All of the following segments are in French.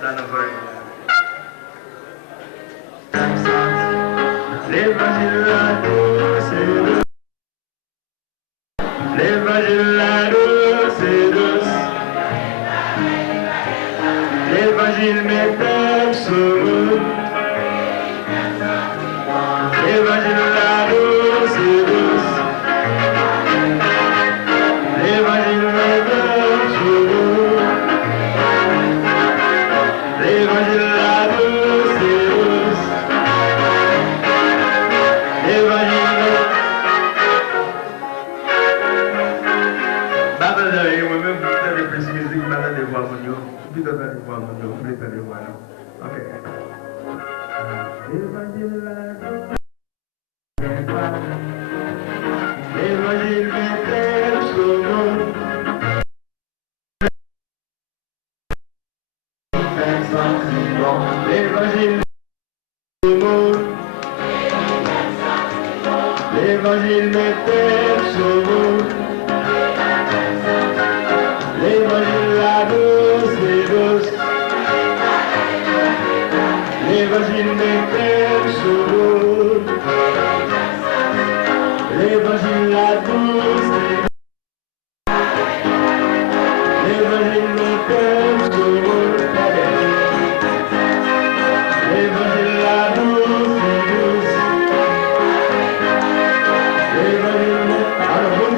Ça nous va. L'évangile la douce et douce. L'évangile la douce et douce. L'évangile m'éteint sur nous. L'évangile la douce et douce. L'évangile m'éteint sur nous. L'évangile la douce et douce. L'évangile m'éteint. Moi-même, je suis plus musique, je vais voir mon nom. Je vais voir mon nom, je vais voir mon nom. Ok. L'évangile la douce. L'évangile m'éteint sur nous. L'évangile sur nous. L'évangile m'éteint sur nous. L'évangile la douce et douce. L'évangile m'éteint sur nous. L'évangile la douce et douce. L'évangile m'éteint sur nous. L'évangile la douce et douce. L'évangile m'éteint. Alors, vous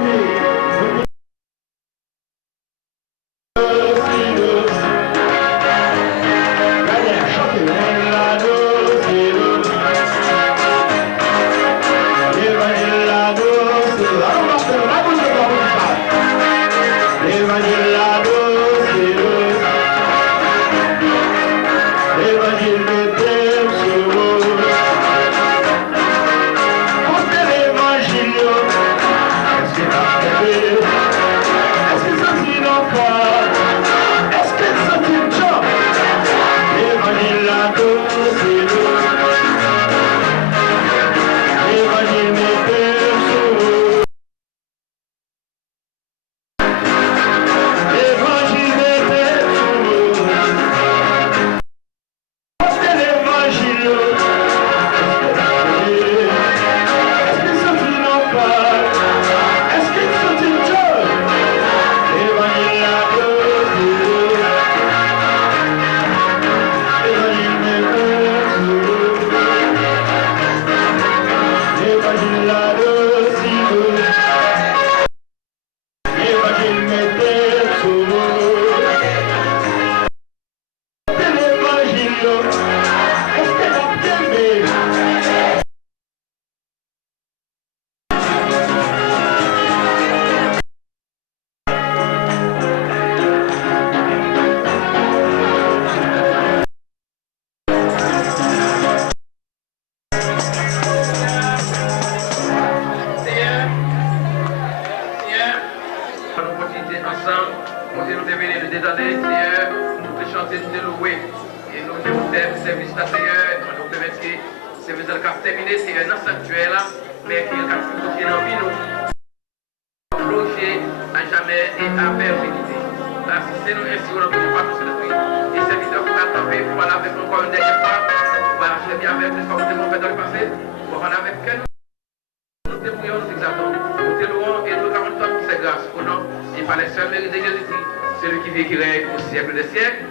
celui qui vécurait au siècle des siècles.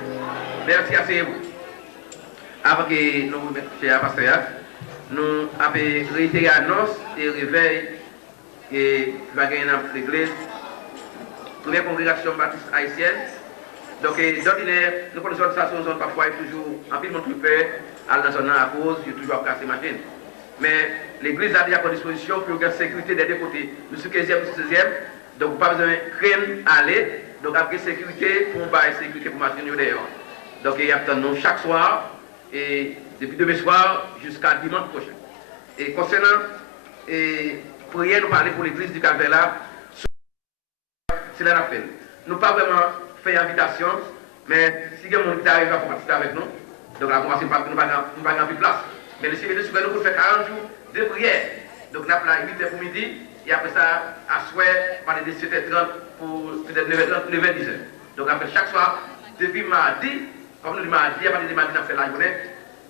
Merci à vous. Avant que nous nous mettions à pasteur, nous avons réitéré l'annonce et réveil et va gagner dans l'église, première congrégation baptiste haïtienne. Donc, d'ordinaire, nous connaissons ça sur une zone parfois, toujours en pile de monde à la zone à cause, il y a toujours cassé machine. Mais l'église a dit à disposition pour la sécurité des deux côtés. Nous sommes 15e ou 16e, donc pas besoin de craindre aller. Donc, après sécurité, pour la sécurité pour machine d'ailleurs. Donc, il y a nous chaque soir, et depuis demain soir jusqu'à dimanche prochain. Et concernant prière, nous parler pour l'église du Calvaire là, c'est l'appel. Nous pas vraiment fait invitation, mais si quelqu'un qui arrive à participer avec nous, donc là, nous n'avons pas plus de place. Mais le Seigneur nous pour faire 40 jours de prière. Donc, nous avons 8h pour midi, et après ça, à souhait, par les 17h30 pour peut-être 9h30, 9h10. Donc, après chaque soir, depuis mardi comme nous dit mardi, à partir de mardi, on fait la journée,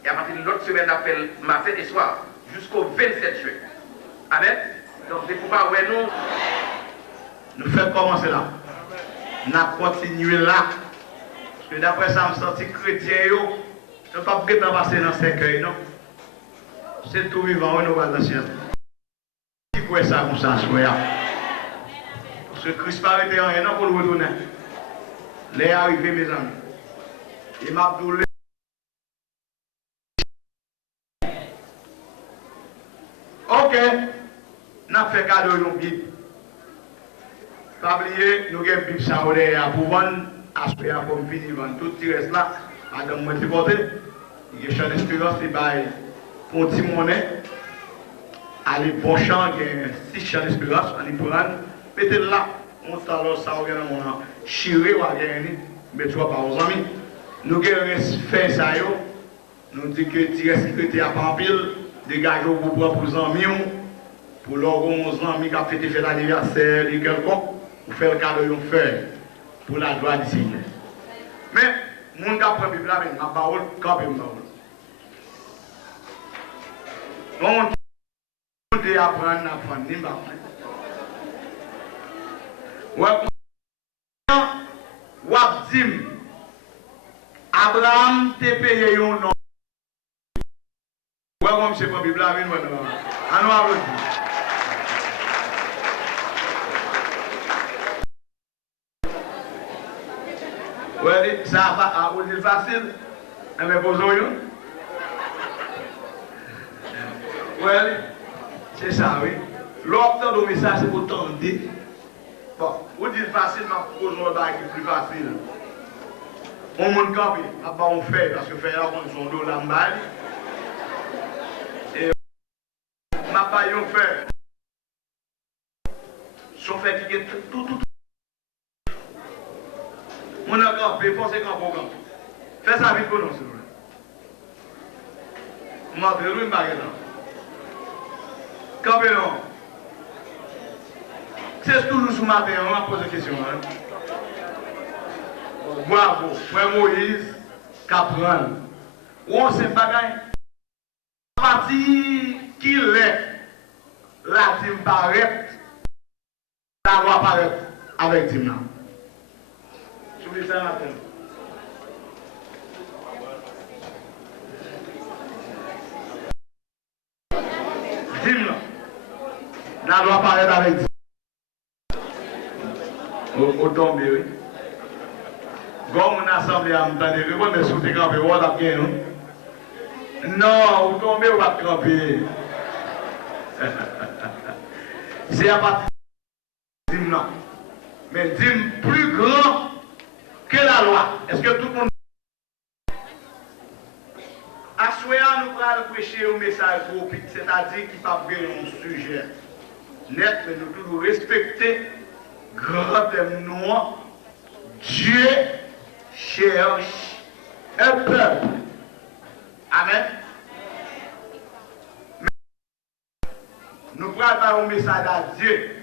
et à partir de l'autre semaine, on fait matin et soir, jusqu'au 27 juin. Amen. Donc, des fois, ouais, nous faisons commencer là. Nous continuons là. Parce que d'après ça, je me sens chrétien, je ne peux pas passer dans 5 heures, non? C'est tout vivant, nous allons dans le ciel. Qui fait ça comme ça, parce que Christ n'a pas été en rien pour le retourner. Les arrivés, mes amis. Il m'a dit, ok, nous avons fait cadeau de une Bible. Pas oublier, nous avons une Bible saoudée pour vendre, acheter pour finir vendre. Tout ce reste là, madame moi qui porte, il y a une espérance, il y a pour un petit monnaie. Allez, bon champ, il y a 6 champs d'espérance, allez prendre, mettez là, on s'en ça, on a chiré, on a gagné, mais tu vois pas aux amis. Nous avons fait ça, nous disons que tu es sécurité à Pampil, dégagez vos propres amis, pour leurs 11 amis qui ont fait fête d'anniversaire, et quelconque, pour faire le cadeau de faire, pour la gloire du Seigneur. Mais, mon gars prend la Bible là, ma parole, quand même, ma parole. De apprendre, ni pas. Wap dim, Abraham te payé yon nom. Ouais, moi, je ne sais pas, Bible, à nous applaudissons. Ouais, ça va, c'est facile. Mais posons-nous. Ouais. C'est ça, oui. L'obtention de message, c'est pour tendre. Bon, vous dites facile, mais pour nous, c'est plus facile. On monte campé, après on fait, parce que faire là, on son dos là, et ma paille, on fait. Son fait qui est tout. On a campé, forcez campé au campé. Fais ça vite pour nous, s'il vous plaît. Montrez-nous une baguette. Campénon. C'est toujours ce matin, on va poser une question. Hein? Bravo, frère Moïse, Capran. On sait pas gagner. Parti qui l'est, la team paraît, la loi paraît avec team là. Je vous dis ça matin. Team là. La loi paraît avec team. Au tomber, oui. Comme on assemblée à m'entendre, répondre, mais sous tes campés, on va bien, non? Non, vous tombez, on va camper. C'est à partir de dim, non. Mais dim plus grand que la loi. Est-ce que tout le monde. À Soya, nous allons prêcher un message tropique, c'est-à-dire qu'il pas un sujet net, mais nous devons respecter grand thème noir. Dieu cherche un peuple. Amen. Nous prenons un message à Dieu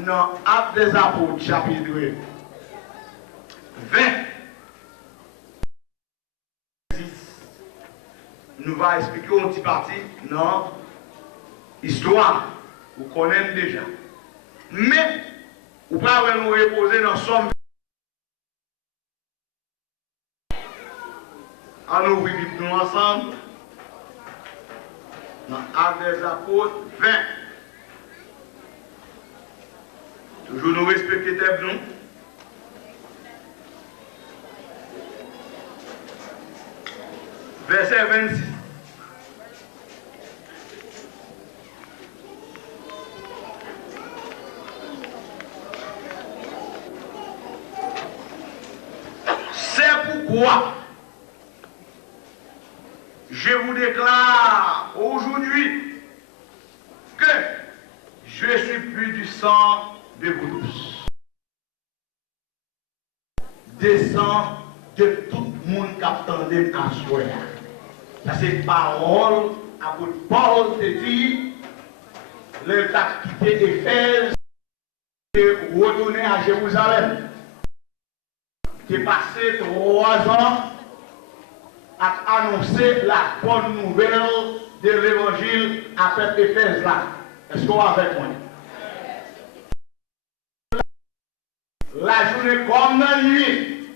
dans Actes des Apôtres, chapitre 20. Nous allons expliquer un petit parti dans l'histoire. Vous connaissez déjà. Mais, vous pouvez nous reposer dans Somme. Alors, nous vivons ensemble dans Actes des Apôtres 20. Toujours nous respecter tes noms. Verset 26. C'est pourquoi je vous déclare aujourd'hui que je suis plus du sang de vous tous. Descend de tout le monde qui attendait à soi. Ça c'est parole à votre Paul te dit, le t'a quitté Éphèse et retourné à Jérusalem. qui passé 3 ans à annoncer la bonne nouvelle de l'évangile à peuple Éphèse là. Est-ce qu'on va avec moi? La journée comme la nuit,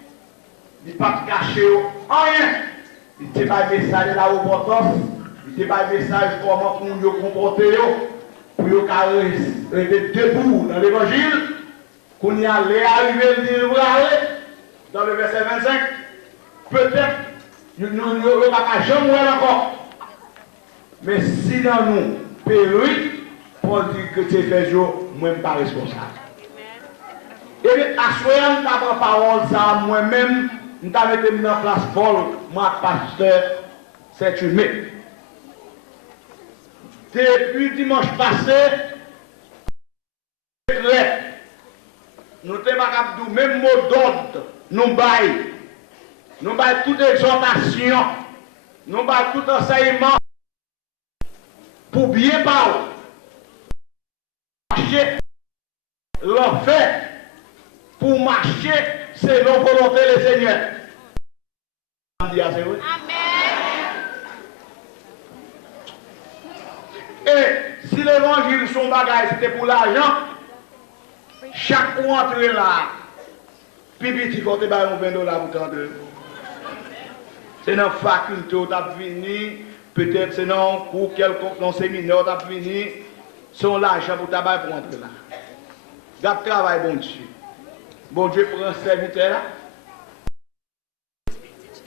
il n'est pas caché rien. Il ne pas message de la repentance, il ne pas message comment pour nous comporter, pour nous rester debout dans l'évangile, qu'on y allait arriver dans le verset 25. Peut-être nous n'aurons pas jamais encore. Mais si dans nous, péri, pour dire que c'est fait jour, moi-même pas responsable. Et bien, à soir, nous parole ça moi-même, nous avons mis en place Paul, moi, pasteur, c'est humain. Depuis dimanche passé, nous sommes pas du même mot d'ordre, nous baillons toute exhortation, nous baillons tout enseignement pour bien parler, marcher, leur fait, pour marcher selon volonté du Seigneur. Amen. Et si l'évangile, son bagage, c'était pour l'argent, chaque fois entrer là, puis petit faut te bailler $20 pour t'entrer. C'est dans la faculté où tu as venu, peut-être c'est dans cours quelconque, dans le séminaire où tu as venu, son l'argent pour t'abailler pour entrer là. Garde travail, bon Dieu. Bon Dieu prend un serviteur là.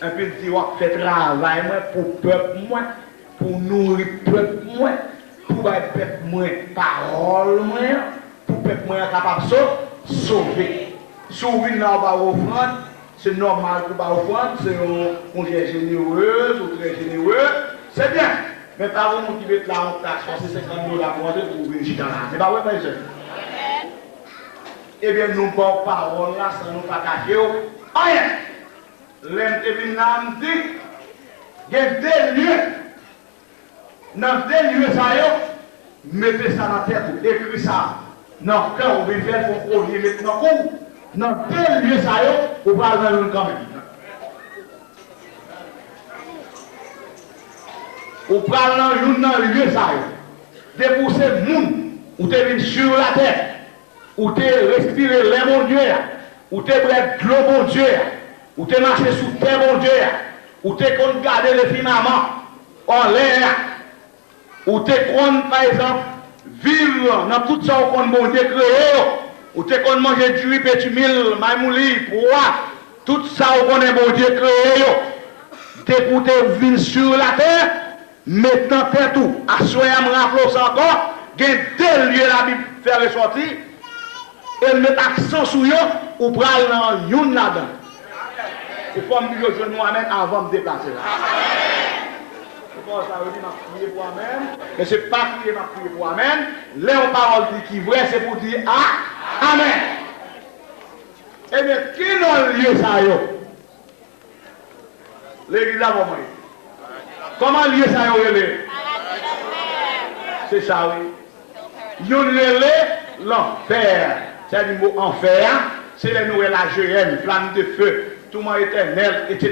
Et puis il dit, on fait travail pour le peuple, pour nourrir le peuple, pour le peuple, parole, pour le peuple capable de sauver. Sauver dans la offrande, c'est normal pour la offrande, c'est on est généreux, on est très généreux, c'est bien. Mais pas vous qui mettez là en taxe, parce que c'est $50 pour entrer pour ouvrir le chita là. C'est pas vrai, mes soeurs? Eh bien, nous avons parole là, sans nous pas cacher. Rien. L'Emtevin dit, il y a 2 lieux. Dans 2 lieux, ça y est, mettez ça dans la tête, écrivez ça. Dans le cœur, vous pouvez faire pour produire maintenant. Dans 2 lieux, ça y est, vous parlez dans le quand même. Vous parlez dans le lieu, ça y est. Dépousser le monde, vous êtes sur la terre. Ou te respirer l'air mon Dieu, ou te boire de l'eau mon Dieu, ou te marcher sous terre mon Dieu, ou te compte garder les firmaments en l'air, ou te compte par exemple vivre dans tout ça qu'on mon Dieu créé, ou te compte manger du riz, petit mille, maïmouli, poids, tout ça qu'on est mon Dieu créé, te pour te vivre sur la terre, maintenant terre tout, à soyez me rappeler encore, il y a 2 lieux la Bible faire ressortir. Et mettre accent sur eux, ou prendre dans une là-dedans. Il faut me dire que je moi-même avant de me déplacer là. C'est pour ça que je m'a prié pour moi-même. Mais ce n'est pas prier, m'a prié pour moi-même. Les paroles qui vrai, c'est pour dire Amen. Eh bien, qui est dans le lieu ça yo? L'église là, comment? Comment le lieu ça yo? C'est ça, oui. Yon relé l'enfer. C'est du mot enfer, c'est les nouvelles la GM, flamme de feu, tout le monde éternel, etc.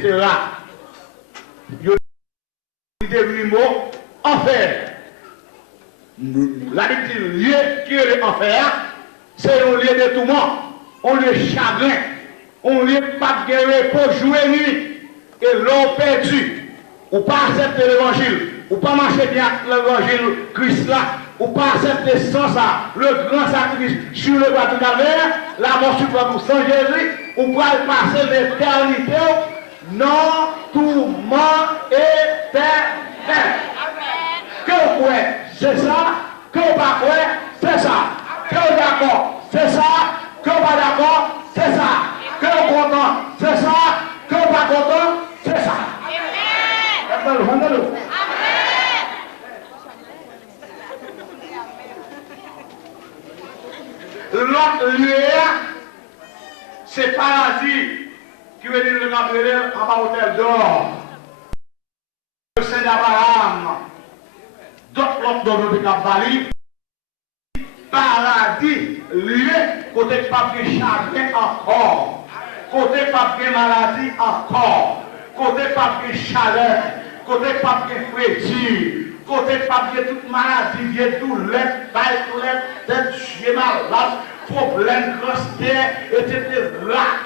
Il y a des mots enfer. La Bible dit lieu qui est l'enfer, c'est un lieu de tout le monde, on le chagrin, on ne pas de repos jour et nuit, et l'on perdu, ou pas accepter l'évangile, ou pas marcher bien l'évangile Christ là. Ou pas accepter sans ça, le grand sacrifice sur le bois de calvaire, la mort suprême sans Jésus, ou pas passer l'éternité non tourment éternel. Que vous croyez, c'est ça. Que vous pas croyez, c'est ça. Que vous d'accord, c'est ça. Que vous pas d'accord, c'est ça. Que vous content, c'est ça. Que vous pas content, c'est ça. Amen. L'autre lieu, c'est paradis qui veut dire le rappeler en bas hôtel d'or. Le Saint d'Abraham, d'autres dans notre Cap-Vali, paradis, lieu, côté papier chagrin encore. côté pas de maladie encore, côté pas de chaleur, côté pas de frayture, côté pas de toute maladie, vieille douleur, taille douleur, tête chier malade, problème cancer, etc.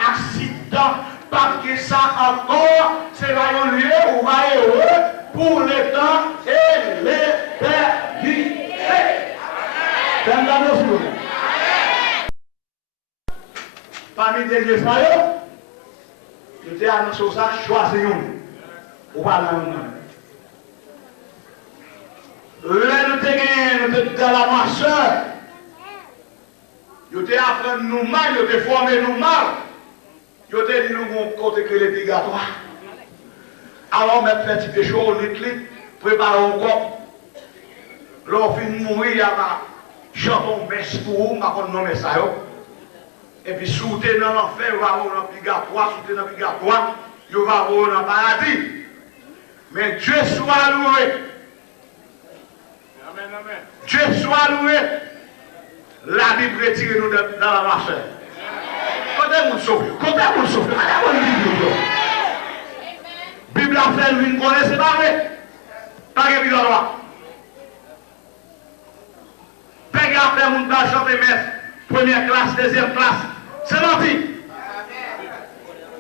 accident, pas que ça encore, c'est là un lieu où va heureux pour le temps et l'éternité. Parmi les lieux, nous avons annoncé ça, choisissons. Ou pas là, là, nous sommes dans la marche. Nous avons appris nous mal, nous avons formé nous mal. Nous avons dit nous côté que l'obligatoire. Alors, mettre petit chaud, préparer un corps. Lorsqu'on finit de mourir, il y a chantons messe pour vous, je ne sais pas ça. Et puis, souter dans l'enfer, il va avoir un obligatoire, souter dans l'obligatoire, il va avoir un paradis. Mais Dieu soit loué. Amen, amen. Dieu soit loué. La Bible retire nous dans la marche. Quand vous sauvez, quand vous sauvez, quand vous la Bible a fait une connaisse, c'est pas vrai. Pas de Bible droit. Pas de faire mon bas chanter maître. Première classe, deuxième classe. C'est menti.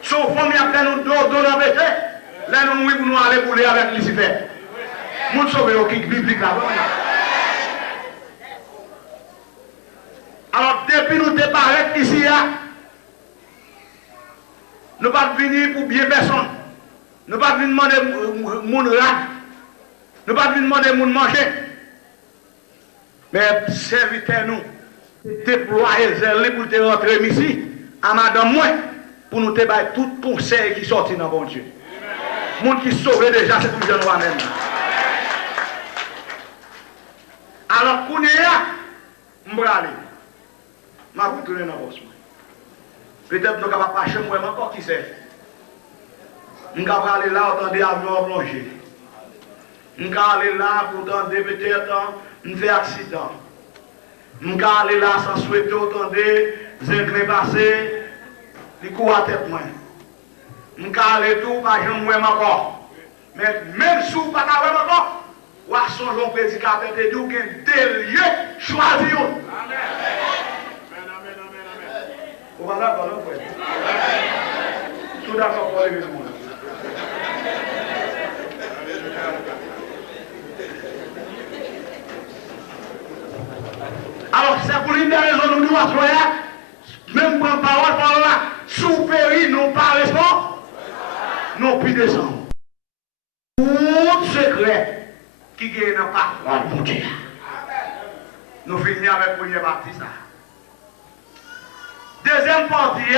Sauf qu'on y a fait nous dos dans péché. Là, nous, oui, pour nous aller bouler avec Lucifer. Nous sauvons au kick biblique là. Alors, depuis nous débarquons ici, nous ne pas venir pour bien personne. Nous ne pas venir demander mon rat. Nous ne pas venir demander mon manger. Mais servitez-nous. Déployer les pour te rentrer ici, à madame moi, pour nous débattre tout conseil qui sortit dans bon Dieu. Les gens qui sauvé déjà, c'est tout le même. Alors, pour nous, je vais aller. Je vais retourner dans le boss. Peut-être que nous ne pouvons pas chez moi encore qui sait. Je vais aller là, entendre l'avion plonger. Je vais aller là pour entendre peut-être un fait accident. Je vais aller là sans souhaiter entendre des inclins passer, les coups à tête. Je vais aller tout, pas jamais encore. Mais même si vous ne pouvez pas encore, vous avez son prédicateur de Dieu qui est des lieux choisis. Amen. Vous allez d'accord, non, frère? Tout d'accord pour les gens. Alors, c'est pour l'une des raisons nous nous assoyons, même pour parole par là, sous péri, nous pas respect, nous plus descendre. Tout secret qui gagne dans la parole de Dieu. Nous finissons avec le premier partie. Deuxième partie,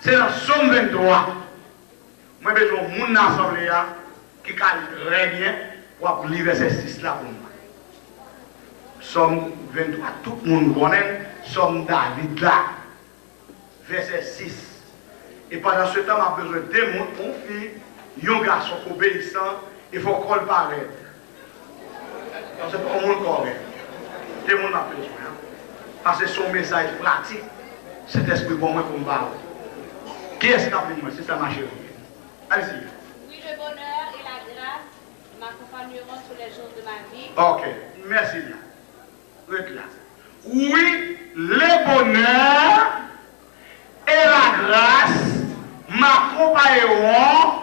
c'est dans Somme 23. Moi, j'ai besoin de mon assemblée qui calme très bien pour lire verset 6 là pour moi. Somme 23, tout le monde connaît, Somme David là, verset 6. Et pendant ce temps, on a besoin de deux mondes, une fille, un garçon obéissant, il faut qu'on le paraisse. C'est pas un monde correct. Tout le monde a besoin. Parce que son message pratique, cet esprit pour moi pour me parler. Qui est-ce qui a pris moi? C'est ça ma chérie. Allez-y. Oui, le bonheur et la grâce m'accompagneront tous les jours de ma vie. Ok, merci bien. Oui, le bonheur et la grâce m'accompagneront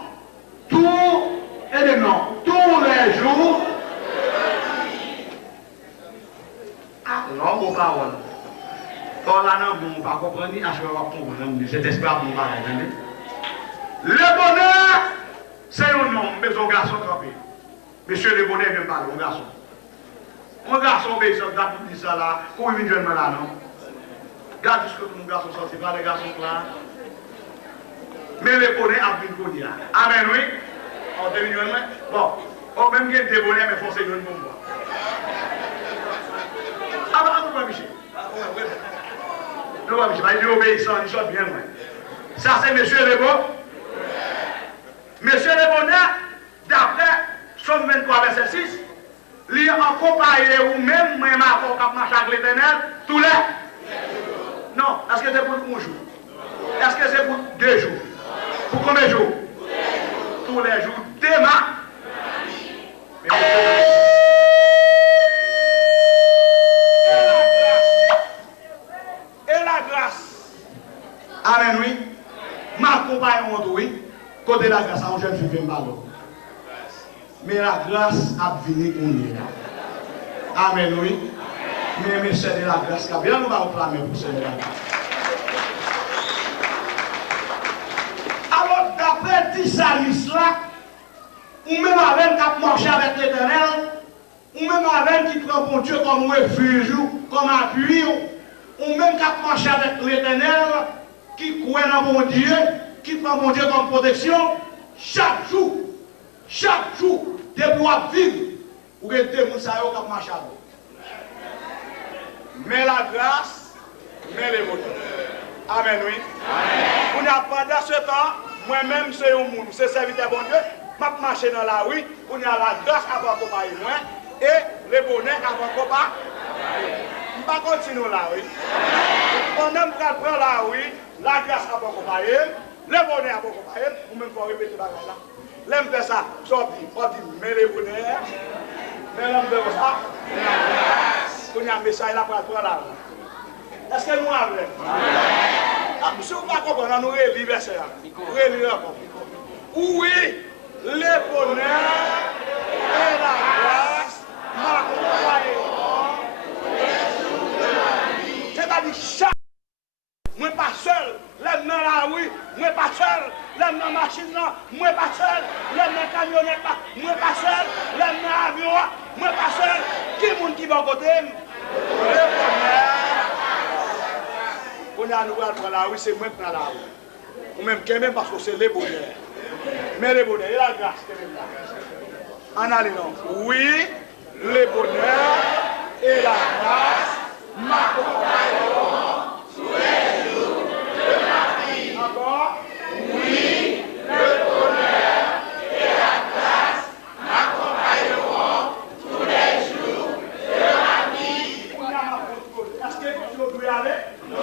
tous les jours. Ah, non, vos paroles. Quand là, non, vous ne pas comprendre, à ce moment-là, vous comprendre. C'est espoir pour vous. Le bonheur, c'est un nom, mais un garçon campé. Monsieur le bonheur vient parler, un garçon. Un garçon obéissant, regarde tout ça là, comment il vient de là, non? Regarde ce que mon garçon sorti, pas les garçons là. Mais le bonheur a pris le bonheur. Amen, oui? En 2 millions, bon. Oh, même qu'il y ait des bonnets, mais il faut se donner pour moi. Ah, bah, vous Michel. Non, Michel, il est obéissant, il sort bien loin. Ça, c'est monsieur le bon. Monsieur le bonheur, d'après Somme 23, verset 6, il est en compagnie ou même, moi, ma marche avec l'éternel, tous les. Non, est-ce que c'est pour un jour? Est-ce que c'est pour 2 jours? combien de jours? Tous les jours de ma et la grâce. Amen, oui. Ma compagne, oui. Côté la grâce, on jeune fille, mais la grâce a venu pour nous. Amen, oui. Mais c'est de la grâce qui a bien nous proclamer pour c'est de la grâce. Alors, d'après 10 amis là, ou même avec qui marche avec l'Éternel, ou même avec qui prend mon Dieu comme refuge, comme appui, ou même qui marche avec l'Éternel, qui croit dans mon Dieu, qui prend mon Dieu comme protection, chaque jour, de pouvoir vivre, ou que des gens qui marchent avec. Mais la grâce, mais les mots. Amen, oui. Amen. Pendant ce temps, moi-même, c'est un monde, c'est serviteur bon Dieu, je marche dans la rue, on a la grâce avant qu'on paye moi, et le bonheur avant qu'on paye. Je ne vais pas continuer là, oui. Pendant que je prends la rue, la grâce avant qu'on paye, le bonheur avant qu'on paye, ou même pour répéter la là. L'aime faire ça, on dit, mais le bonheur, mais l'aime faire ça, mais la grâce. On a un message là pour prendre la rue. Est-ce que nous avons? Si vous ne comprenez pas, nous relire verset. Relire encore. Oui, le bonheur et la grâce m'accompagneront tous les jours de ma vie. C'est-à-dire chaque. Moi pas seul. L'aime dans la rue, moi pas seul. L'aime dans la machine, moi pas seul. L'aime dans la camionnette, moi pas seul. L'aime dans l'avion, moi pas seul. Qui est le monde qui va côté? Le bonheur. On a nous prendre la rue, c'est moi qui prends la rue. Ou même même parce que c'est le bonheur. Mais le bonheur et la grâce, c'est même là. En allant, oui, le bonheur et la grâce m'accompagneront tous les jours de ma vie. Encore? Oui, le bonheur et la grâce m'accompagneront tous les jours de ma vie. Est-ce que tu dois y aller? Non.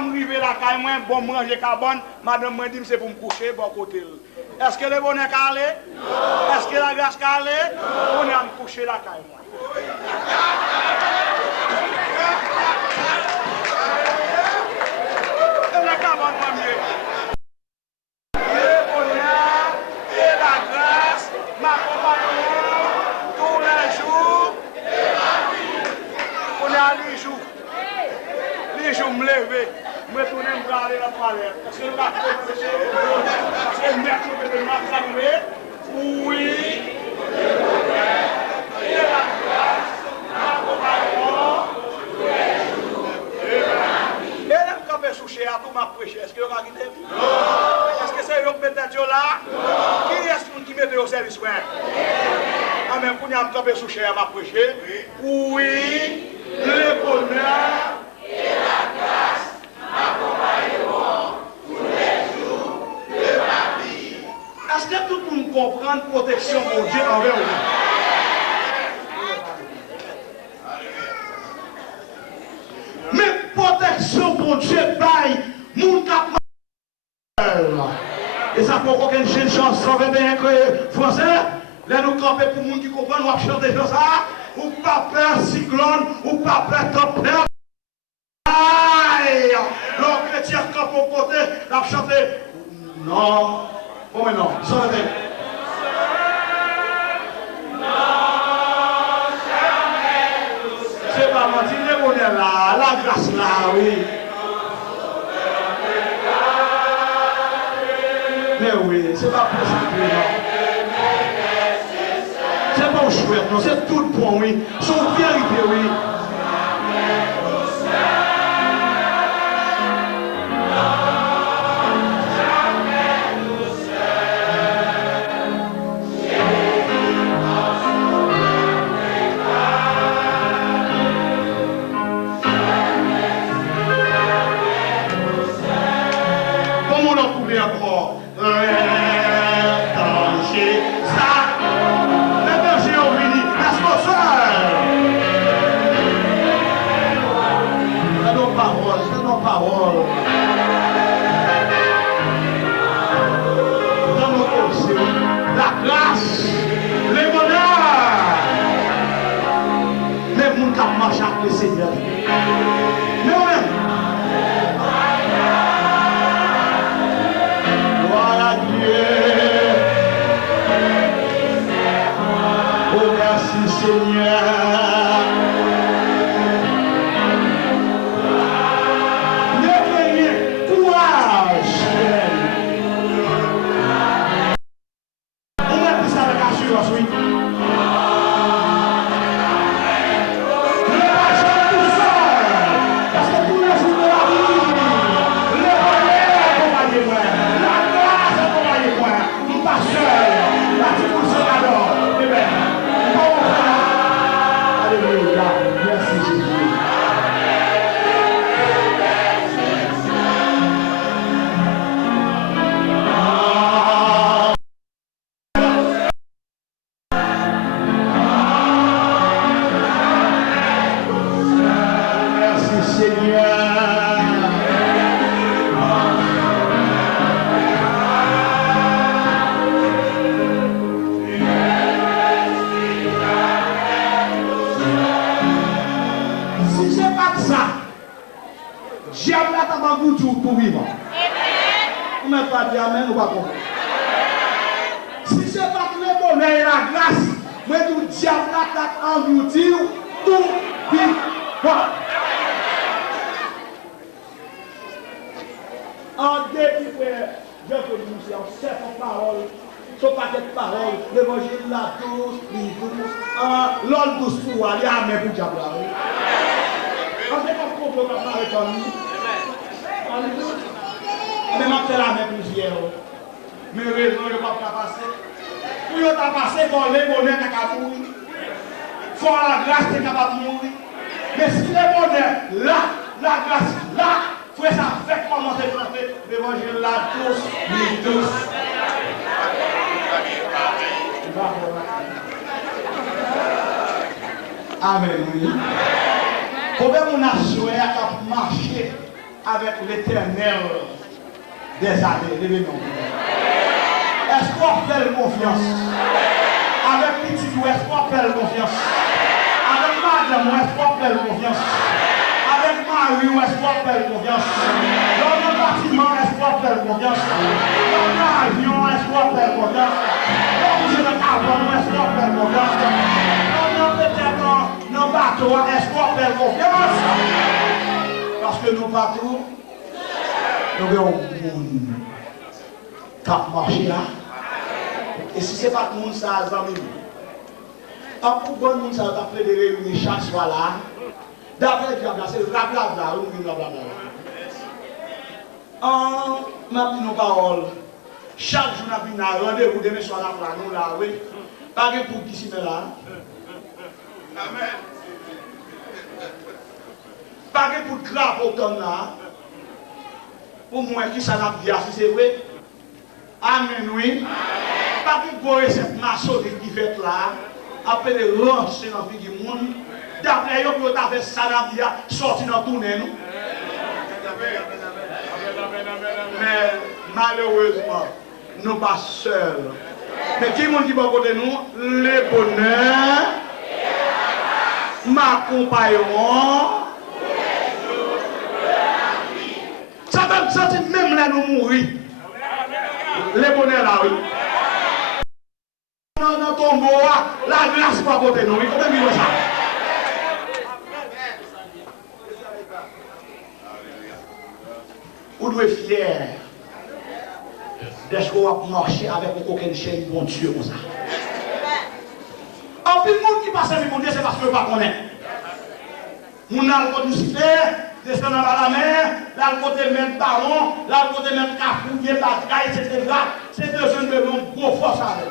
m'arriver la caille, moi, bon, manger carbone, madame m'a dit c'est pour me coucher, bon côté. Est-ce que le bonheur calé? Non. Est-ce que la grâce calé? Non. On est à me coucher la caille, moi. Et la carbone, moi, mieux. Le bonheur et la grâce m'accompagneront tous les jours. On est à les jours. Les jours me lever. Je tourne me parler la toilette. Est-ce que nous va commencer? Est-ce que nous va saluer? Oui. Et la grâce m'accompagneront tous les jours. Et là, quand je vais soucher à tout ma prêcher, est-ce que vous avez quitté? Non. Est-ce que c'est eux qui mettent là? Non. Qui est-ce qui met au service? Ah, même quand je vais soucher à ma prêcher? Oui. Le bonheur et la grâce m'accompagneront tous les jours de ma vie. Est-ce que tout le monde comprend la protection de Dieu envers vous? Mais protection pour Dieu, bail, mon cap. Et ça pour aucune chance, 121 français. Là, nous campons pour les gens qui comprennent, nous chanter dans ça. Ou pas peur cyclone, ou pas peur tempête. Aïe! Le chrétien campe au côté, la chanter. Non. Oh mais non, ça va être. C'est pas mentir, on est là, la grâce là, oui. Mais oui, c'est pas possible, non. C'est pas chouette, non, c'est tout bon, oui. C'est une vérité, oui. Comment on a trouvé encore? Parole. Dans nos conseils, la grâce, le bonheur, les gens qui marchent avec le Seigneur. Nous-mêmes, gloire à Dieu. Oh, merci Seigneur. Si c'est pas le bonheur et la grâce, moi tout diable l'attaque en beauty, tout vite. En dépit de Dieu que nous sommes, c'est ton parole, son paquet de paroles, l'évangile la douce, l'ol douce pour aller à mes pour diable. On sait pas qu'on peut parler comme nous. Mais je fais la même plusieurs. Mais raison, je ne vais pas passer. Pour ne pas passer, pour les bonheurs qui sont mourir. Il faut la grâce qui est capable de mourir. Mais si les bonheurs, là, la grâce, là, il faut que ça fait commencer à chanter l'évangile là, tous, les tous. Amen. Comment on a souhaité à marcher avec l'Éternel des années. Levez-nous. Est-ce qu'on fait confiance? Avec petit ou est-ce qu'on fait confiance? Avec madame ou est-ce qu'on fait confiance? Avec Marie ou est-ce qu'on fait confiance? Dans le bâtiment, est-ce qu'on fait confiance? Dans l'avion, est-ce qu'on fait confiance? Dans le carbone, est-ce qu'on fait confiance? Dans le bateau, est-ce qu'on fait confiance? Parce que nos bateaux, nous avons un monde qui a marché là. Et si ce n'est pas le monde, ça a zami. Un pour bon monde, ça a fait des réunions chaque soir là. D'après le diable, c'est blablabla, ou blablabla. Ma petite parole, chaque jour, nous avons un rendez-vous demain soir là, nous là, oui. Pas de pour qui s'y met là. Amen. Pas de pour grave autant là. Pour moi, qui ça n'a pas dit, si c'est vrai. Amen, oui. Pas de goûter cette maçon qui fait là. Après les lancer dans la vie du monde. D'après eux, vous avez ça n'a pas sorti dans tout le monde. Mais malheureusement, nous ne sommes pas seuls. Mais qui m'a dit bon côté nous, le bonheur m'accompagneront. Ça va sentir même là nous mourir. Le bonheur là, oui. Dans ton mot, la grâce pas côté nous. Comment dire ça? Vous devez être fier d'être qu'on va marcher avec aucune chaîne bon Dieu comme ça. En plus, le monde qui passe avec mon Dieu, c'est parce que je ne connais pas. Mon alcool Lucifer, descend dans la mer, l'alcool de même ballon, l'alcool de même cafou, bien bataille, etc. C'est besoin de gros force avec.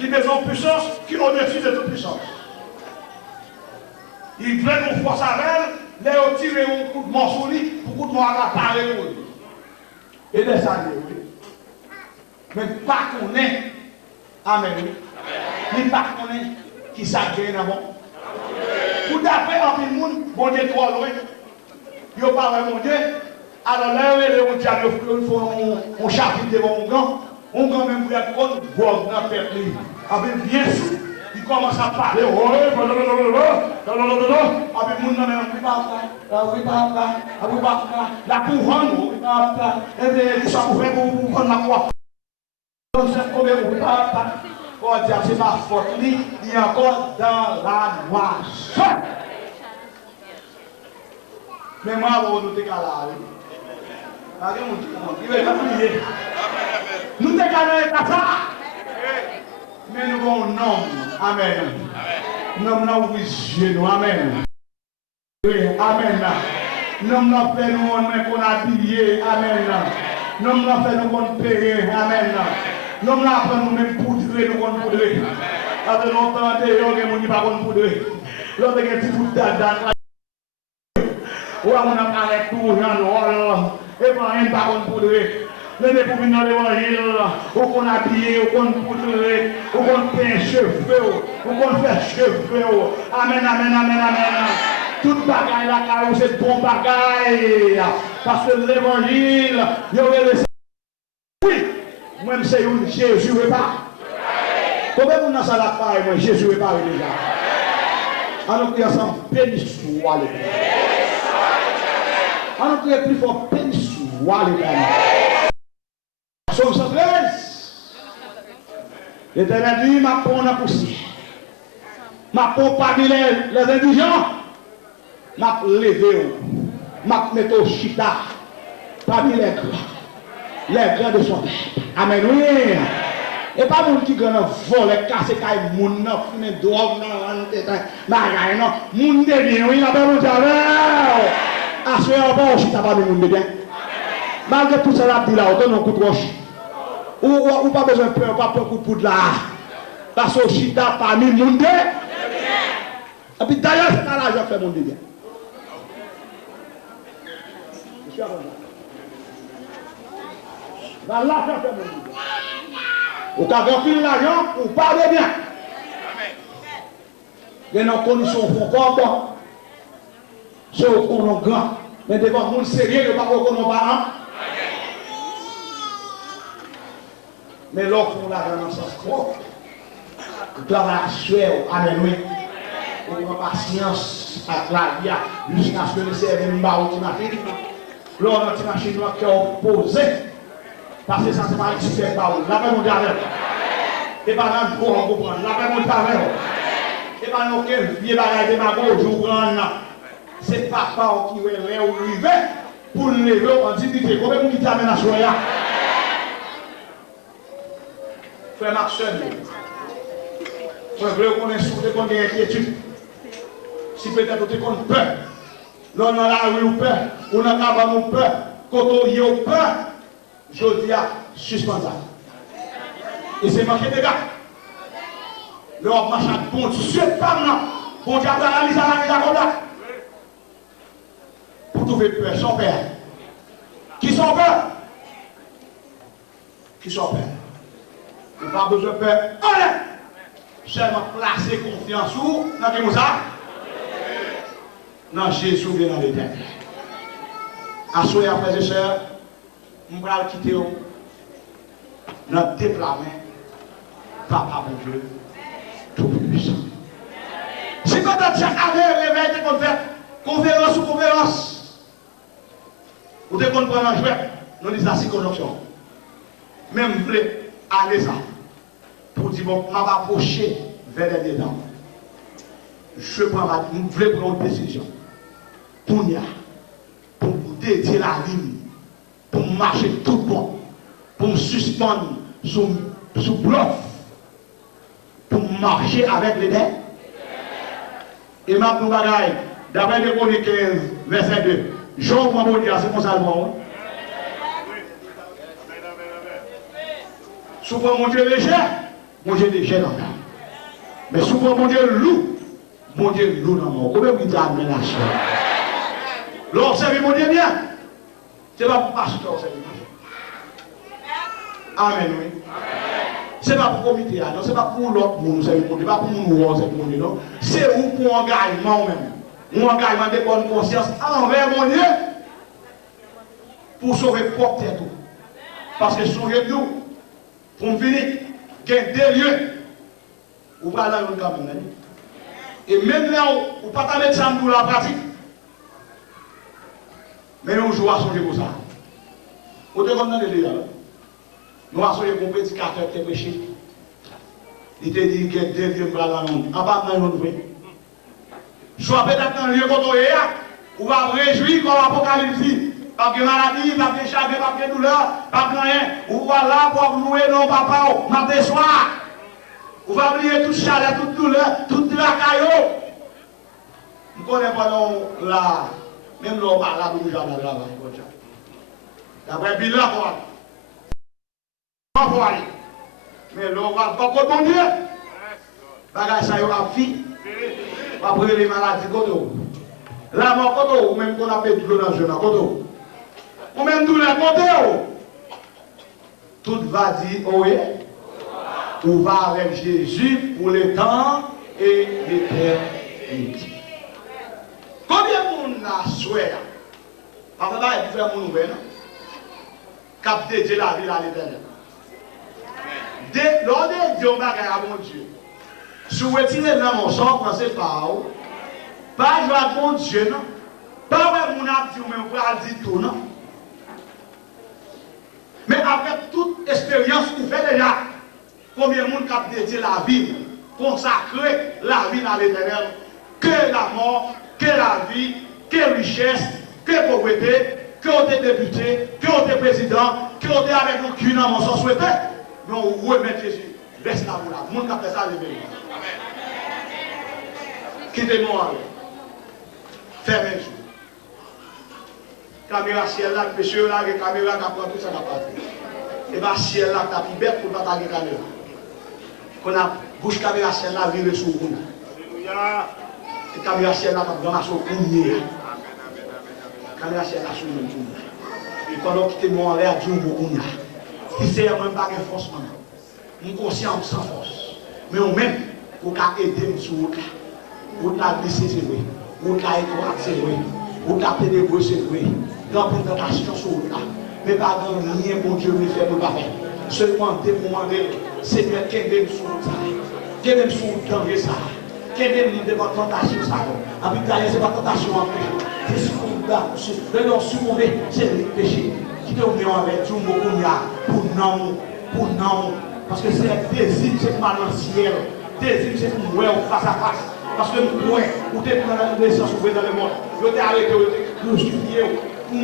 Il a besoin de puissance qui est au-dessus de toute puissance. Il veut une force avec elle, les tirer un coup de morceau, pour coup de morceau à parler pour lui. Et laisse aller, oui. Mais pas qu'on est. Amen. Mais pas qu'on est qui s'aggrène avant. Pour d'après un peu de monde, bon Dieu, trop loin. Il n'y a pas vraiment Dieu. Alors là, on dit à nous, il faut un chapitre devant un grand. On grand même pour être contre, bon, on a perdu. Avec bien sûr, il commence à parler. Avec mon nom, oui, papa, la couronne, oui, papa, et les gens ouvrent pour prendre la croix. Oh, diable, c'est ma faute. Il est encore dans la noirceur. Mais moi, on nous décale là. Nous décalons pas ça. Mais nous avons un nom. Amen. Nous avons vision. Amen. Oui, amen. Nous avons fait nous qu'on a habillé. Amen. Nous avons fait nous qu'on paye. Amen. Nous avons fait nous même poudrer, nous qu'on poudrer. Après longtemps, nous n'avons pas qu'on poudrer. L'autre est un petit bout d'adam. Ou on a parlé tout, et pas rien par contre poudrer. Mais pour venir dans l'évangile, ou qu'on habille, ou qu'on poudrer, ou qu'on peint cheveux, ou qu'on fait cheveux. Amen, amen, amen, amen. Toute bagaille la carrière, c'est bon bagaille. Parce que l'évangile, il y aurait les. Oui, même c'est un Jésus repart. Combien vous n'avez pas pareil, moi, Jésus repart déjà. Alors qu'il y a ça, béni soit l'éternel. Alors qu'il y a plus fort, béni soit l'éternel. Somme 113. L'éternel dit, ma peau n'a poussé. Ma peau parmi les indigents. Ma levé. Ma mette au chita. Parmi les grands de son père. Amen. Oui. Et pas mon qui gagne vol, casser caille, moun, fumer drogue, magaille, non. Moun de bien, oui, la bonne diable. Assoyez pas au chita parmi moun de bien. Malgré tout ça, la dit là, on donne un coup de roche. Ou pas besoin de peur, pas peur coup de là. Parce que chita parmi moun de. Et puis d'ailleurs, c'est pas l'argent fait moun de bien. Je suis à la l'argent fait moun de bien. Ou t'as rempli l'argent ou parler bien. Il y a une condition pour comprendre. c'est au qu'on grand. Mais devant le monde sérieux, il ne pas qu'on parent. Mais l'autre, on l'a dans le sens propre. Dans la sueur, amen, oui. On a patience avec la vie, jusqu'à ce que le cerveau ne bat au machine. Là, on a une machine qui est opposée. Parce que ça, c'est pas ici, c'est pas où. La paix mondiale. Et pas dans le courant, on comprend. La paix mondiale. Et pas dans quel vieux bagage de ma gauche, je prends. C'est papa qui est là où il va pour le lever en dignité. Combien de gens qui t'amènent à soya? Frère Maxime, frère Bleu, qu'on est soufflé, qu'on est inquiétude. Si peut-être tu as peur, l'on a la rue ou peur, on a la cabane ou peur, quand on y a peur, je dis à suspendre ça. Et c'est manqué de gars. L'homme marche à bon Dieu, pas maintenant. Bon Dieu, analyse la comme là. Pour trouver peur, sans peur. Qui sont peur? Qui sont peur? Il n'y a pas besoin de peur. Allez! Seulement placer confiance où? Dans qui ça? Dans Jésus vient dans l'éternel. Assoyez, frères et sœurs, je vais quitter notre déploiement. Papa, mon Dieu, tout puissant. Si quand chaque année, réveil, qu'on fait conférence ou conférence, vous devez prendre un jouet, nous disons la conjonction. Même vous voulez aller ça, pour dire, bon, on va approcher vers les dents. Je voulais prendre une décision. Pour dédier la ligne, pour marcher tout bon, pour me suspendre sous bluff, pour marcher avec les dents. Et ma nous bagaille, d'après le Chroniques 15, verset 2, Jean prend mon Dieu, c'est mon salmon. Souvent mon Dieu léger dans le mais souvent mon Dieu loup dans mon. Combien vous dites amen la chair? L'observez mon Dieu bien. Ce n'est pas pour pasteur, amen, oui. Ce n'est pas pour comité, non, ce n'est pas pour l'autre monde, ce n'est pas pour nous, non. C'est pour engagement même. Un engagement de bonne conscience envers mon Dieu pour sauver propre tête. Parce que souvenez-nous, pour me finir, il y a deux lieux où pas là, quand même. Et même là où vous ne pouvez pas mettre ça dans la pratique, mais nous jouons à songer pour ça. Vous devez comprendre les lieux. Nous avons un prédicateur qui est prêché. Il te dit que Dieu vient pour la langue. En bas de nous, soit peut-être dans le lieu qu'on est, on va réjouir comme l'Apocalypse dit. Pas de maladie, pas de chagrin, pas de douleur, pas de rien. On va là pour louer non papa, matin soir. On va oublier toute chaleur, toute douleur, toute la caillou. Nous ne connaissons pas là, même l'homme là, nous jamais là. D'après Bilan, on va aller. Mais l'on va pas contre mon Dieu. Bagage ça y a vie. On va brûler les maladies koto. La mort koto, ou même qu'on appelle tout dans le jeune koto. Ou même tout le koto. Tout va dire oui. On va avec Jésus pour le temps et l'éternité. Combien de monde a souhaité? Parce que là, il faut faire mon nouvel. Cap dédié la vie à l'éternel. Lors de Dieu, on va à mon Dieu. Si vous retirez dans mon sang, pensez pas. Pas jouer à mon Dieu, non. Pas ouais, mon acte, ou même pour dire tout, non. Mais après toute expérience, vous faites déjà. Combien de monde qui dédié la vie, consacré la vie à l'éternel, que la mort, que la vie, que richesse, que pauvreté, que on est député, que on est président, que on est avec nous qui n'ont pas souhaité. Mais on remet Jésus. Laisse la boule. Le monde qui a fait ça, le béni. Quittez-moi. Fermez les yeux. Caméra ciel là, monsieur là, les caméras qui prend tout ça qui parti. Et bien, ciel là, qui est bête pour ne pas taguer la caméra. Qu'on a bouche caméra ciel là, virée sur vous. Alléluia. Et caméra ciel là, qui a sur vous. Caméra ciel là, sur vous. Et pendant que moi en l'air, Dieu vous. Si c'est même pas de force, nous conscients sans force. Mais on même, pour aider nous sur vous. Pour la glisser, c'est vrai. Pour la écraser, c'est vrai. Ou tapez des bruits, c'est vrai. Dans une tentation sur là. Mais pas dans rien, bon Dieu, me fait, nous pas faire. Seulement demander, Seigneur, qu'est-ce que nous sommes ça? Qu'est-ce que nous sommes dans ça? Qu'est-ce que nous devons tentation ça? Avec d'ailleurs, c'est pas tentation en péché. C'est ce qu'on doit, c'est le succomber, c'est le péché. Qui te met avec tout le monde pour non. Parce que c'est un désir, c'est mal dans le ciel. Désir, c'est pour voir face à face. Parce que nous pouvons, ou t'es dans la naissance, ou dans le monde. Vous êtes arrêté, vous êtes crucifié. Ou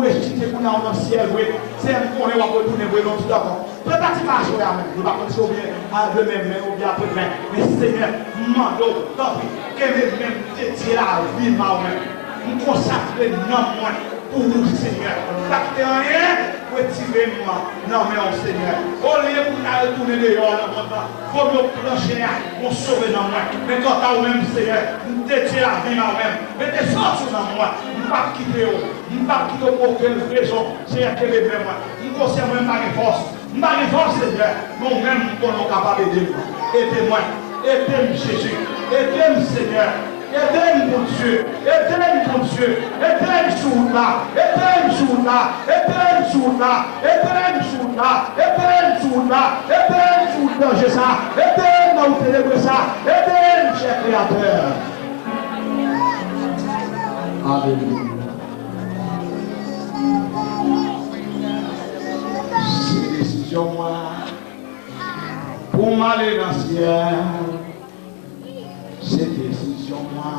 ressuscité pour dans le ciel, c'est un qu'on est retourné, vous êtes d'accord. Peut-être pas jouer à même, nous ne pouvons pas ou bien à demain, ou bien après demain. Mais Seigneur, mando, tant pis, qu'elle est même dédiée à la vie, nous consacrer non moins pour nous, Seigneur. Pas que rien, retirez-moi. Non, mais au Seigneur. Au lieu de nous retourner dehors, il faut nous plancher, nous sauver dans moi. Mais quand tu as même, Seigneur, nous dédier la vie à moi-même. Mais des sortes dans moi. Nous ne pas quitter, nous ne pas quitter pour aucune raison. Seigneur, qui est moi. Nous conservons même pas les forces. Nous pas les forces, Seigneur. Nous-mêmes, nous sommes capables d'aider. Aidez-moi. Aidez-moi, Jésus. Aidez-moi, Seigneur. Aidez-moi pour Dieu, aidez-moi pour Dieu, aidez-moi sur là, aidez-moi sur là, aidez-moi sur là, aidez-moi sur là, aidez-moi sur là, aidez-moi sur là, danger ça, aidez-moi au ténèbre ça, aidez-moi, cher Créateur. Alléluia. C'est décision moi pour m'aller dans le ciel. C'est décision moi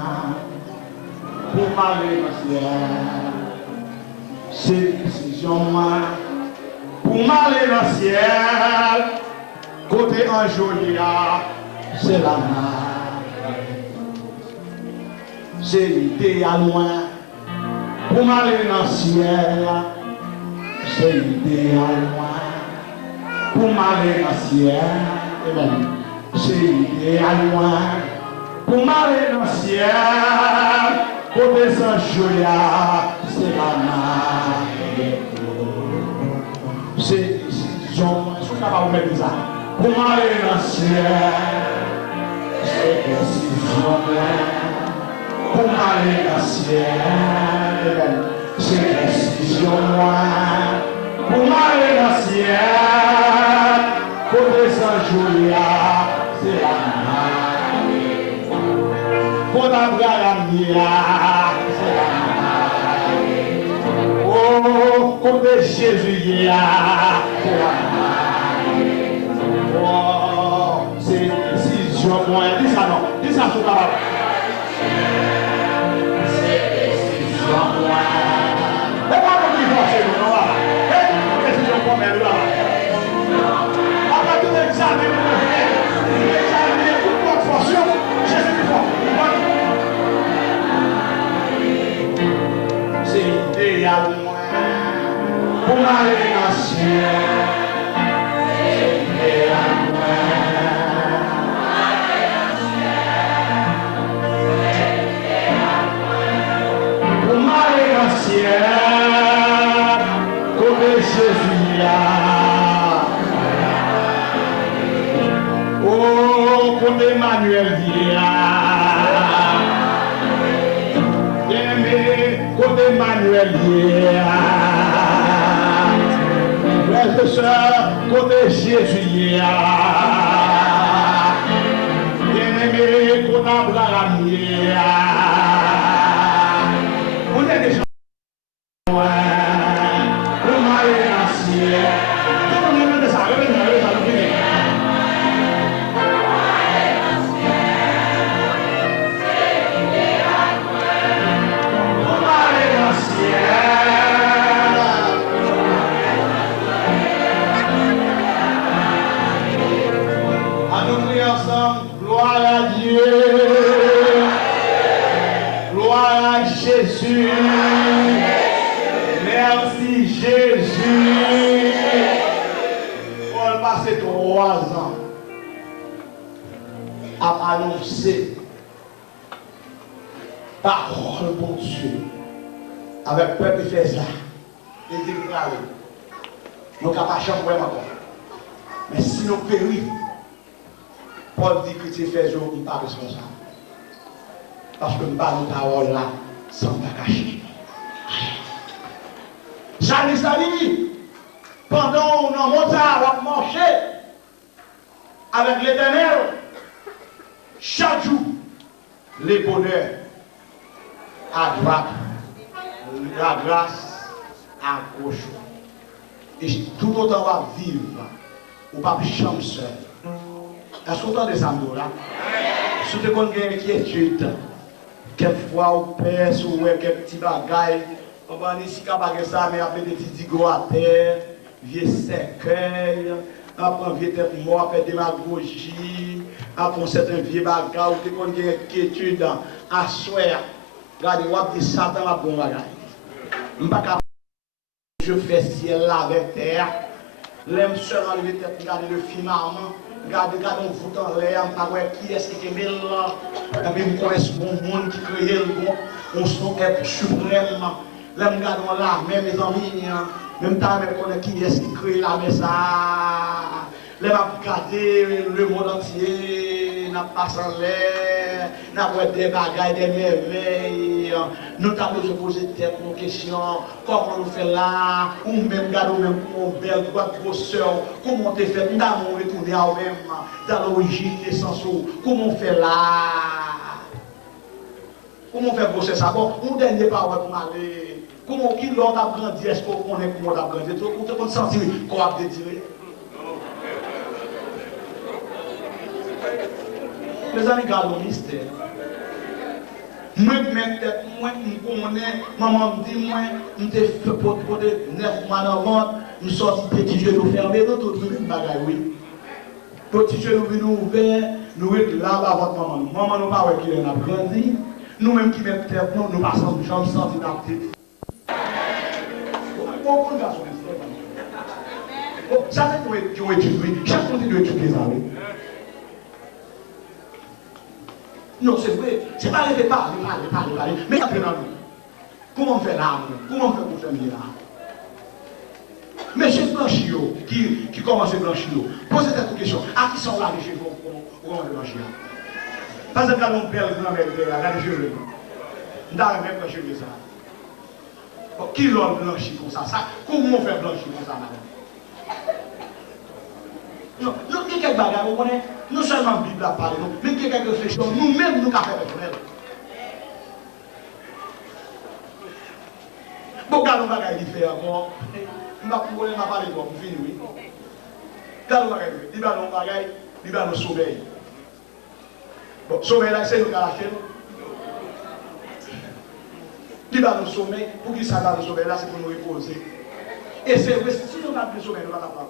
pour m'aller dans le ciel. C'est décision moi pour m'aller dans le ciel. Côté Anjolia, c'est la main. C'est l'idée à loin pour m'aller dans le ciel. C'est l'idée à loin pour m'aller dans le ciel. C'est l'idée à loin. Pour m'aller dans le ciel, côté Saint-Joya, c'est la main. C'est décision, est-ce qu'on va vous mettre ça? Pour m'aller dans le ciel, c'est décision. Pour m'aller dans le ciel, c'est décision. Pour m'aller dans le ciel, côté Saint-Joya, c'est la main. Pour la oh, comme Jésus, oh, c'est décision. Dis ça non, dis ça sur la c'est décision. Et pas comme il faut, c'est non, voilà. Et décision pour elle là. Après tout l'examen, l'examen, toute votre fonction, Jésus est fort. C'est idéal pour m'aller dans le ciel. C'est idéal pour m'aller dans le ciel. Côté Jésus là. Oh, côté Emmanuel côté Emmanuel frères et sœurs, côté Jésus bien-aimé, côté Abraham on est déjà pour m'aller dans le ciel. Tout le monde est ça, gloire à Dieu, gloire à Jésus, merci Jésus. On va passer 3 ans à annoncer parole bon Dieu avec peuple qui fait ça et déclarer. Nous ne pouvons pas changer encore. Mais si nous périssons, Paul dit que tu fais jour, il n'est pas responsable. Parce que nous parlons de parole là. sans bagage. Ça dit, pendant qu'on monte à marcher avec l'Éternel, chaque jour, les bonheurs à droite, la grâce à gauche. Et tout autant va vivre, ou pas chambre seul. Est-ce que vous entendez ça, là? Si vous avez une inquiétude, quelquefois vous perd, si vous avez quelques petits bagailles, on va dire si vous avez ça, mais après des petits digos à terre, vieux cercueil, après vieux tête mort, après démagogie, après certains vieux bagailles, vous avez une inquiétude, à souhait, regardez, vous avez dit Satan à bon bagaille. Je fais ciel là avec terre, l'aime seulement lever tête, regarder le firmament. Regardez, on fout en l'air, on ne sait pas qui est-ce qui est là. Et puis, on connaît ce bon monde qui crée le bon. On son être suprême. Là, on regarde l'armée, mes amis. Même temps, on connaît qui est-ce qui crée l'armée, ça. Là, on regarde le monde entier. On passe en l'air. On voit des bagailles, des merveilles. Nous avons besoin de poser nos questions. Comment nous faisons là? Ou même, regardons même comment on belle, grosseur. Comment on fait? Nous avons retourné à nous-mêmes. Dans l'origine des sens. Comment on fait là? Comment on fait brosser ça? Bon, on dernier parole pour m'aller. Comment qui l'autre a grandi? Est-ce qu'on connaît comment on a grandi? On peut sentir qu'on a détiré. Les amis, gardons le mystère. Moi, je connais, maman me dit, moi, je me fait pour 9 mois avant, je suis sorti petit genou fermé, nous tous les bagages, oui. Petit genou ouvert, nous sommes là avant maman. Maman, nous pas qui a grandi, nous-mêmes qui mettons tête, nous passons de jambes sans identité. Bon, garçon, ça c'est pour étudier, chaque fois doit étudier ça. Non, c'est vrai. C'est pas les parler. Mais après, comment on fait là? Comment on fait pour faire là? Mais chez Blanchio, qui commence à Blanchio, posez cette question. À qui sont là les chez vous pour commencer Blanchio? Par exemple, quand on perd le grand-mère, regardez chez eux. Nous avons même Blanchio de ça. Qui l'a blanchi comme ça? Comment on fait blanchir comme ça, madame? Non, il y a quelques bagages, vous connaissez, non seulement la Bible a parlé, mais il y a quelques réflexions, nous-mêmes, nous avons fait personnel. Bon, regardons les bagages différents. Je ne vais pas parler de vous, pour finir, oui. Regardons les bagages, il va le sommeil. Bon, sommeil là, c'est nous qui avons lâché. Il va le sommeil, pour qui ça va le sommeil là, c'est pour nous reposer. Et c'est vrai, si nous avons le sommeil, nous ne allons pas.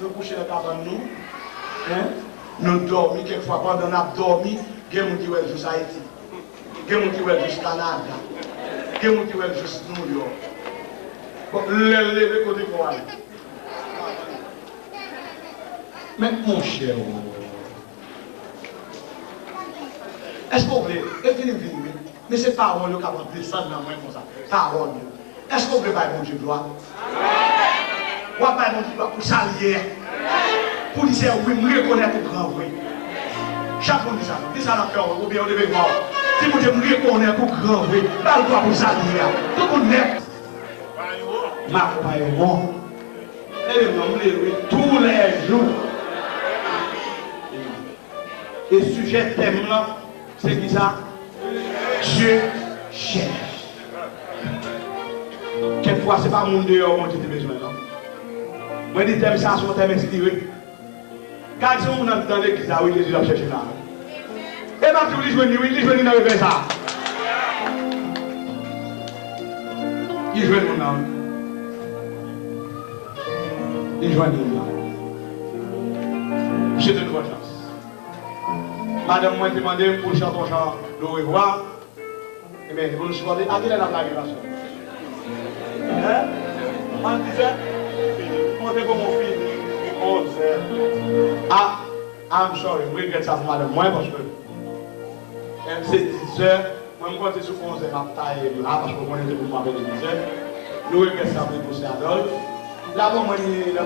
Nous coucher dans la cabane, nous dormons quelquefois pendant qu'on a dormi, il y a des gens qui sont juste Haïti, il y a des gens qui sont juste Canada, il y a des gens qui sont juste New York. Bon, le côté pour aller. Mais mon cher, est-ce qu'on veut, mais c'est parole qui va descendre dans moi comme ça, parole. Est-ce qu'on veut pas mon Dieu gloire? Ou pas mon Dieu pour s'allier, pour dire oui, me reconnaître pour grand oui. Chaque fois dit ça dans le cœur, ou bien on devait voir. Si mon Dieu me reconnaît pour grand oui, pas le droit pour s'allier. Tout le monde net. Ma compagnon, et nous tous les jours. Et sujet thème là, c'est qui ça? Dieu cherche. Quelquefois, ce n'est pas mon dehors qu'on a besoin. Moi, je dis thème ça, c'est un thème inspiré. Quand ils sont dans l'église, oui, Jésus a cherché là. Et ma fille, il joue dans le ça. Il joue mon âme. Il joue mon âme. J'ai de nouvelles chances. Madame m'a demandé pour chanter un chant de revoir. Eh bien, vous nous demandez, à qui est la blague là? Hein? On disait, on était comme mon fils, 11 heures. Ah, I'm sorry, je regrette ça pour madame, moi parce que c'est 10 heures, moi je compte sur 11 heures, ma taille là, parce que moi je suis pour m'appeler 10 heures. Nous regrettons ça pour M. Adolphe. Là, moi, je suis là,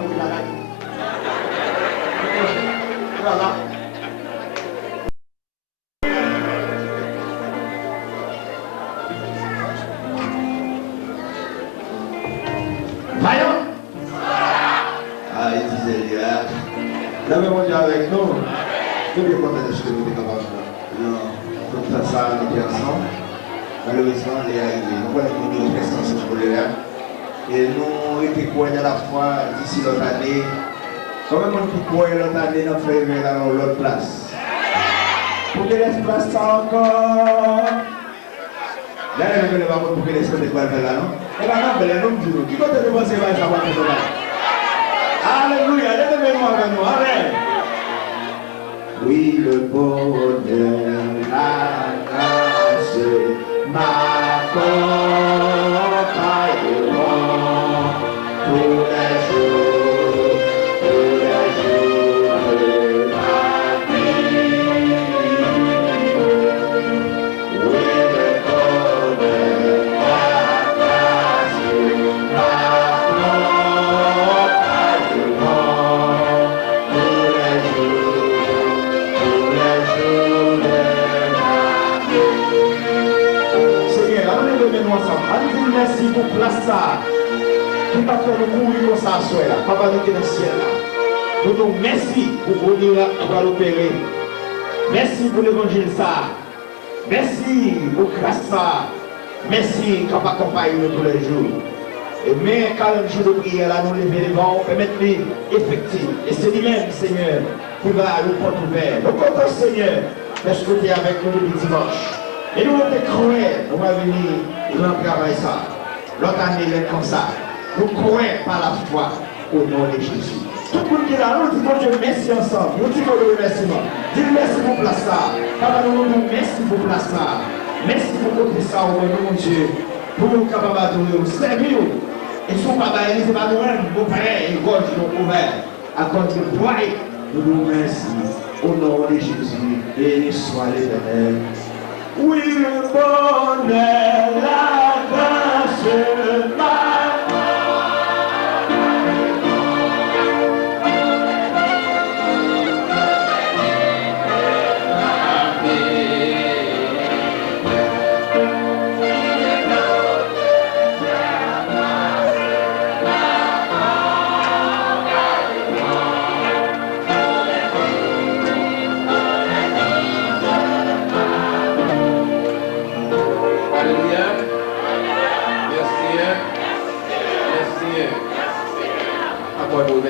voilà. avec nous. Je suis bien content de ce que nous sommes capables de faire ça ensemble. Malheureusement, il est arrivé. Nous avons une autre extension scolaire. Et nous étions coincés à la fois d'ici l'autre année. Quand même, on qui croit l'autre année, nous faisons dans l'autre place. Pour que l'espace ça encore. Là, je ne vais pas pour que l'espace de quoi faire là, non? Et là, non, mais nous disons, qui va te demander ça va faire ça? Alléluia, levez-moi avec nous, amen. Oui, le bonheur, la grâce, m'accompagneront tous les jours de ma vie. Oui, le bonheur, la grâce, m'accompagneront tous les jours de ma vie. Seigneur, amenez-le ensemble. Allez-y, merci pour place ça. Qui t'a fait nous courir comme ça, soeur là. Papa, nous qui est dans le ciel là. Nous nous merci pour venir à l'opérer. Merci pour l'évangile ça. Merci pour grâce ça. Merci qu'on accompagne nous tous les jours. Et mais quand le jour de prière là, nous lever les vents, permettre-les effectifs. Et c'est lui-même, Seigneur, qui va nous porter ouvert. Nous comptons, Seigneur, parce que tu es avec nous depuis dimanche. Et nous, on te croyons, on va venir, nous allons travailler ça. L'autre année, il est comme ça. Nous croyons par la foi au nom de Jésus. Tout le monde qui est là, nous disons Dieu merci ensemble. Nous disons le remerciement. Dis merci pour place ça. Papa, nous disons merci pour place ça. Merci pour côté ça, au nom de Dieu. Pour nous capables de nous servir. Et son papa, il n'est pas nous-mêmes, nos pères, et gorge, nos couverts. À cause de toi, nous nous remercions. Au nom de Jésus, béni soit l'Éternel. Oui, le bonheur, la grâce, ma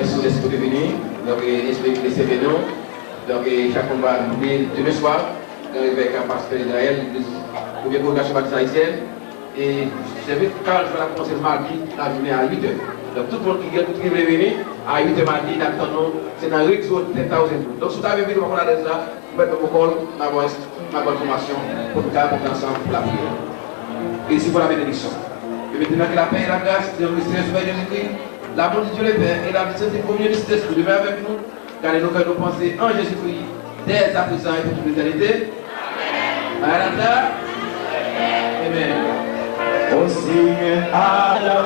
merci d'être venu. Donc, l'esprit de servir nous. Donc, chaque combat, demain soir, avec un pasteur d'Israël, pour bien congrégations baptistes haïtiennes. Et j'invite quand je vais la commencer mardi, la journée à 8h. Donc, tout le monde qui veut venir, à 8h mardi, c'est dans le réseau de 10,000. Donc, si vous avez vu, on a déjà, vous mettez mon col, ma bonne formation, pour nous faire ensemble pour la prière. Et ici pour la bénédiction. Et maintenant que la paix et la grâce de notre Seigneur Jésus-Christ, l'amour de Dieu le Père et la sainte communion du Saint-Esprit demeurent avec nous, car nous faisons nos pensées en Jésus-Christ, dès à présent et pour toute l'éternité. Amen. Amen. On signe à la